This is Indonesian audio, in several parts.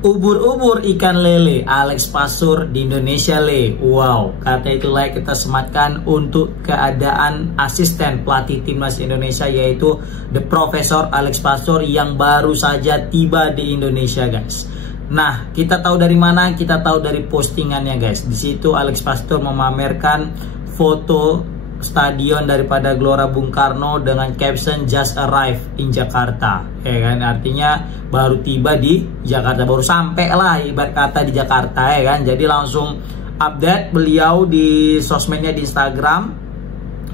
Ubur-ubur ikan lele, Alex Pastur di Indonesia le. Wow, kata itu like kita sematkan untuk keadaan asisten pelatih timnas Indonesia, yaitu the Profesor Alex Pastur yang baru saja tiba di Indonesia guys. Nah, kita tahu dari mana? Kita tahu dari postingannya guys. Di situ Alex Pastur memamerkan foto stadion daripada Gelora Bung Karno dengan caption just arrived in Jakarta, ya kan, artinya baru tiba di Jakarta, baru sampai lah ibarat kata di Jakarta, ya kan. Jadi langsung update beliau di sosmednya di Instagram,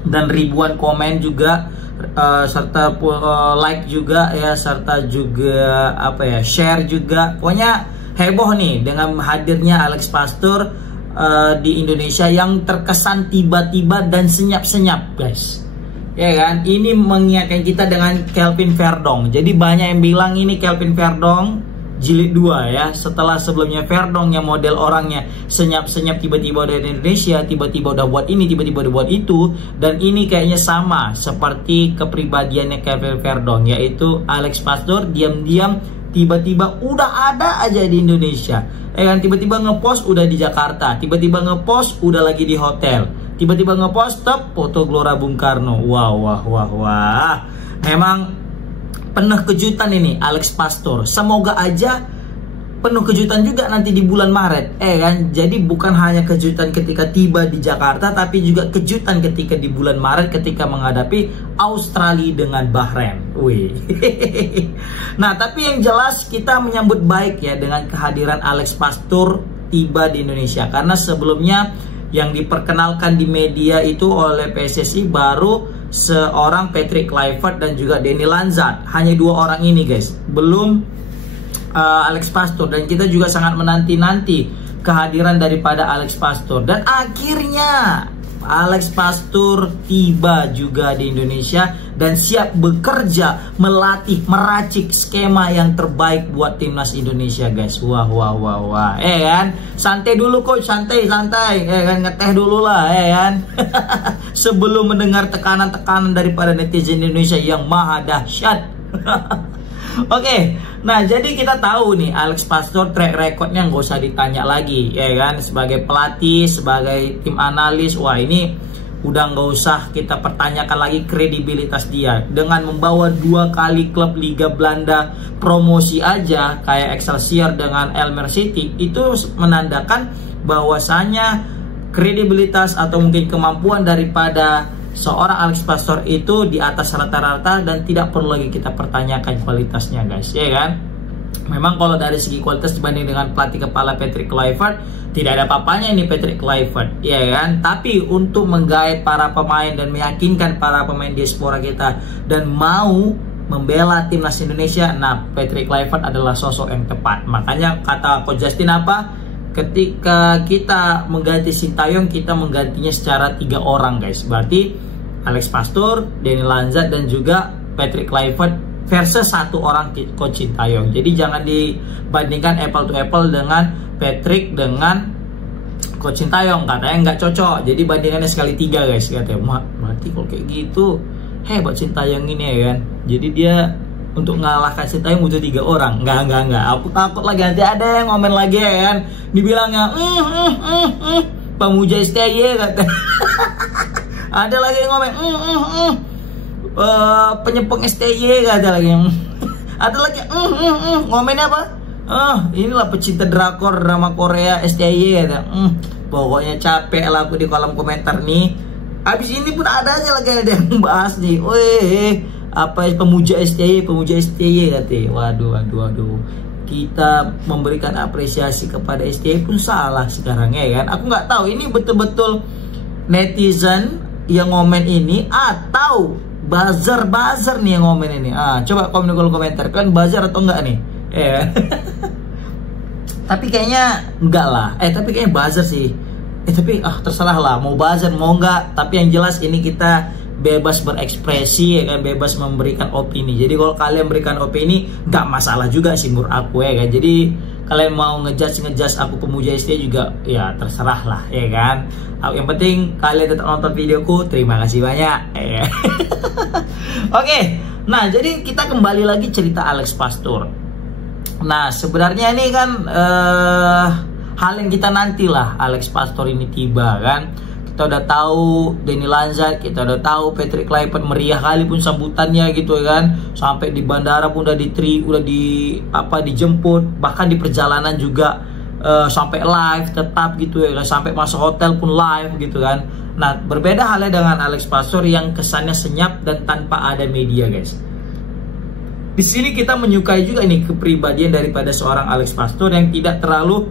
dan ribuan komen juga serta like juga ya, serta juga apa ya, share juga. Pokoknya heboh nih dengan hadirnya Alex Pastur di Indonesia yang terkesan tiba-tiba dan senyap-senyap guys, ya kan. Ini mengingatkan kita dengan Kelvin Verdong. Jadi banyak yang bilang ini Kelvin Verdong jilid 2 ya, setelah sebelumnya Verdong yang model orangnya senyap-senyap, tiba-tiba udah di Indonesia, tiba-tiba udah buat ini, tiba-tiba udah buat itu. Dan ini kayaknya sama seperti kepribadiannya Kelvin Verdong, yaitu Alex Pastur diam-diam tiba-tiba udah ada aja di Indonesia, ya kan. Tiba-tiba ngepost udah di Jakarta, tiba-tiba ngepost udah lagi di hotel, tiba-tiba ngepost foto Gelora Bung Karno. Wah. Memang penuh kejutan ini Alex Pastur. Semoga aja penuh kejutan juga nanti di bulan Maret, kan. Jadi bukan hanya kejutan ketika tiba di Jakarta, tapi juga kejutan ketika di bulan Maret ketika menghadapi Australia dengan Bahrain. Wih. Nah, tapi yang jelas kita menyambut baik ya dengan kehadiran Alex Pastur tiba di Indonesia, karena sebelumnya yang diperkenalkan di media itu oleh PSSI baru seorang Patrick Kluivert dan juga Danny Lanza. Hanya dua orang ini guys, belum Alex Pastur. Dan kita juga sangat menanti-nanti kehadiran daripada Alex Pastur. Dan akhirnya Alex Pastur tiba juga di Indonesia dan siap bekerja, melatih, meracik skema yang terbaik buat timnas Indonesia guys. Wah. Kan? Santai dulu coach, santai. Kan, ngeteh dulu lah, kan. Sebelum mendengar tekanan-tekanan daripada netizen Indonesia yang maha dahsyat. Oke, nah jadi kita tahu nih Alex Pastur track recordnya nggak usah ditanya lagi, ya kan. Sebagai pelatih, sebagai tim analis, wah ini udah nggak usah kita pertanyakan lagi kredibilitas dia. Dengan membawa 2 kali klub Liga Belanda promosi aja kayak Excelsior dengan Almere City, itu menandakan bahwasanya kredibilitas atau mungkin kemampuan daripada seorang Alex Pastur itu di atas rata-rata dan tidak perlu lagi kita pertanyakan kualitasnya guys, ya kan. Memang kalau dari segi kualitas dibanding dengan pelatih kepala Patrick Kluivert, tidak ada apa-apanya ini Patrick Kluivert, ya kan. Tapi untuk menggait para pemain dan meyakinkan para pemain diaspora kita dan mau membela timnas Indonesia, nah Patrick Kluivert adalah sosok yang tepat. Makanya kata Coach Justin apa? Ketika kita mengganti Sintayong, kita menggantinya secara 3 orang guys. Berarti Alex Pastur, Danny Lanza, dan juga Patrick Kluivert versus 1 orang Coach Sintayong. Jadi jangan dibandingkan apple to apple dengan Patrick dengan Coach Sintayong, katanya nggak cocok. Jadi bandingannya sekali 3 guys, katanya. Berarti kalau kayak gitu hebat Sintayong ini, ya kan. Jadi dia untuk ngalahkan Sintayong butuh 3 orang. Enggak. Aku takut lagi nanti ada yang ngomen lagi, ya kan. Dibilangnya pemuja STY katanya. Ada lagi yang ngomen penyepeng STY kata lagi. Ada lagi ngomennya apa? Inilah pecinta drakor, drama Korea STY kata. Pokoknya capek lah aku di kolom komentar nih. Habis ini pun ada aja lagi ada yang bahas nih. Apa pemuja STY katanya. Waduh. Kita memberikan apresiasi kepada STY pun salah sekarang, ya kan. Aku nggak tahu ini betul-betul netizen yang ngomen ini atau buzzer nih yang ngomen ini. Coba komen di kolom komentar, kan buzzer atau enggak nih, ya. Tapi kayaknya enggak lah. Tapi kayaknya buzzer sih. Tapi terserah lah, mau buzzer mau enggak. Tapi yang jelas ini kita bebas berekspresi, ya kan, bebas memberikan opini. Jadi kalau kalian memberikan opini nggak masalah juga sih menurut aku, ya kan. Jadi kalian mau ngejudge aku pemuja STY juga ya terserah lah, ya kan. Yang penting kalian tetap nonton videoku. Terima kasih banyak, ya. Oke, nah jadi kita kembali lagi cerita Alex Pastur. Nah, sebenarnya ini kan hal yang kita nantilah Alex Pastor ini tiba kan. Kita udah tahu Denny Lanzat, kita udah tahu Patrick Kluivert, meriah kali pun sambutannya gitu kan. Sampai di bandara pun udah dijemput, bahkan di perjalanan juga sampai live tetap gitu ya kan. Sampai masuk hotel pun live gitu kan. Nah, berbeda halnya dengan Alex Pastor yang kesannya senyap dan tanpa ada media, guys. Di sini kita menyukai juga nih kepribadian daripada seorang Alex Pastor yang tidak terlalu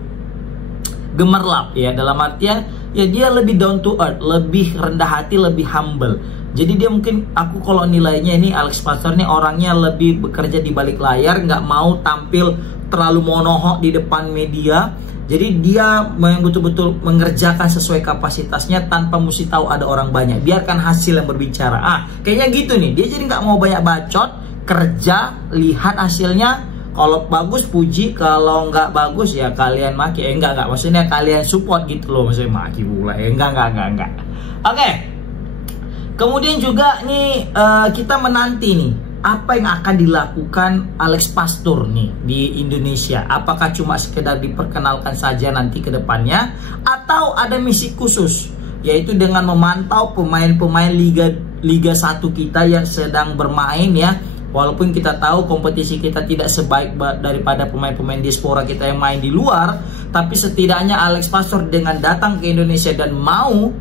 gemerlap ya, dalam artian ya dia lebih down to earth, lebih rendah hati, lebih humble. Jadi dia mungkin, aku kalau nilainya ini Alex Pastor ini orangnya lebih bekerja di balik layar, nggak mau tampil terlalu monohok di depan media. Jadi dia betul-betul mengerjakan sesuai kapasitasnya tanpa mesti tahu ada orang banyak. Biarkan hasil yang berbicara. Kayaknya gitu nih. Dia jadi nggak mau banyak bacot, kerja, lihat hasilnya. Kalau bagus puji, kalau nggak bagus ya kalian maki. Enggak, maksudnya kalian support gitu loh, maksudnya maki pula. Enggak. Oke. Kemudian juga nih kita menanti nih apa yang akan dilakukan Alex Pastor nih di Indonesia. Apakah cuma sekedar diperkenalkan saja nanti ke depannya, atau ada misi khusus, yaitu dengan memantau pemain-pemain Liga 1 kita yang sedang bermain ya. Walaupun kita tahu kompetisi kita tidak sebaik daripada pemain-pemain diaspora kita yang main di luar, tapi setidaknya Alex Pastor dengan datang ke Indonesia dan mau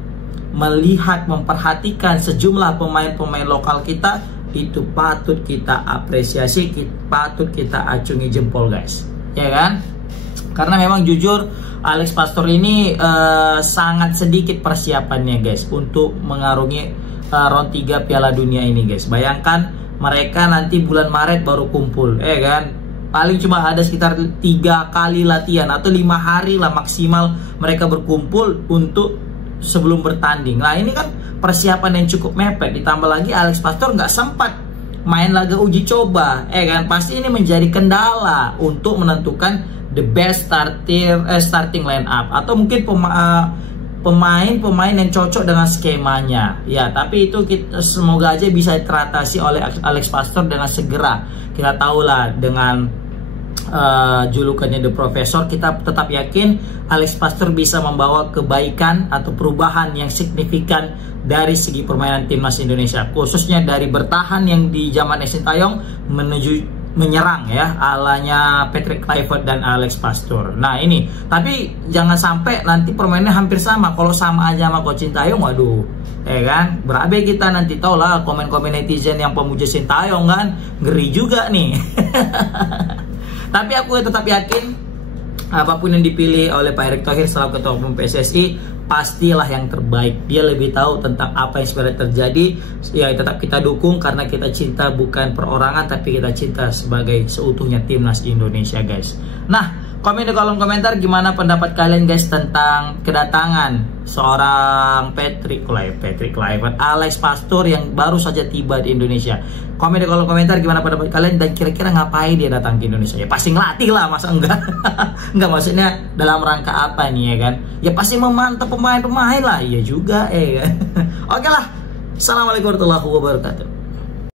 melihat, memperhatikan sejumlah pemain-pemain lokal kita, itu patut kita apresiasi, patut kita acungi jempol, guys, ya kan? Karena memang jujur Alex Pastor ini sangat sedikit persiapannya, guys, untuk mengarungi round 3 Piala Dunia ini, guys. Bayangkan mereka nanti bulan Maret baru kumpul, kan? Paling cuma ada sekitar 3 kali latihan atau 5 hari lah maksimal mereka berkumpul untuk sebelum bertanding. Nah, ini kan persiapan yang cukup mepet, ditambah lagi Alex Pastor nggak sempat main laga uji coba, kan? Pasti ini menjadi kendala untuk menentukan the best starting line up, atau mungkin pemain yang cocok dengan skemanya ya. Tapi itu semoga aja bisa teratasi oleh Alex Pastor dengan segera. Kita tahulah dengan julukannya The Professor, kita tetap yakin Alex Pastor bisa membawa kebaikan atau perubahan yang signifikan dari segi permainan timnas Indonesia, khususnya dari bertahan yang di zaman Sintayong menuju menyerang ya, alanya Patrick Kluivert dan Alex Pastor. Nah ini, tapi jangan sampai nanti permainannya hampir sama. Kalau sama aja sama Coach Sintayong, waduh, kan berabe kita nanti. Tau lah komen-komen netizen yang pemuja Sintayong kan, ngeri juga nih. Tapi aku tetap yakin apapun yang dipilih oleh Pak Erick Thohir selaku Ketua Umum PSSI pastilah yang terbaik. Dia lebih tahu tentang apa yang sebenarnya terjadi. Ya tetap kita dukung karena kita cinta bukan perorangan, tapi kita cinta sebagai seutuhnya timnas Indonesia, guys. Nah, komen di kolom komentar gimana pendapat kalian, guys, tentang kedatangan seorang Patrick Kluivert, Alex Pastor yang baru saja tiba di Indonesia. Komen di kolom komentar gimana pendapat kalian dan kira-kira ngapain dia datang ke Indonesia. Ya pasti ngelatih lah, masa enggak? Enggak, maksudnya dalam rangka apa nih ya kan? Ya pasti memantau pemain-pemain lah. Iya juga kan. Oke lah. Assalamualaikum warahmatullahi wabarakatuh.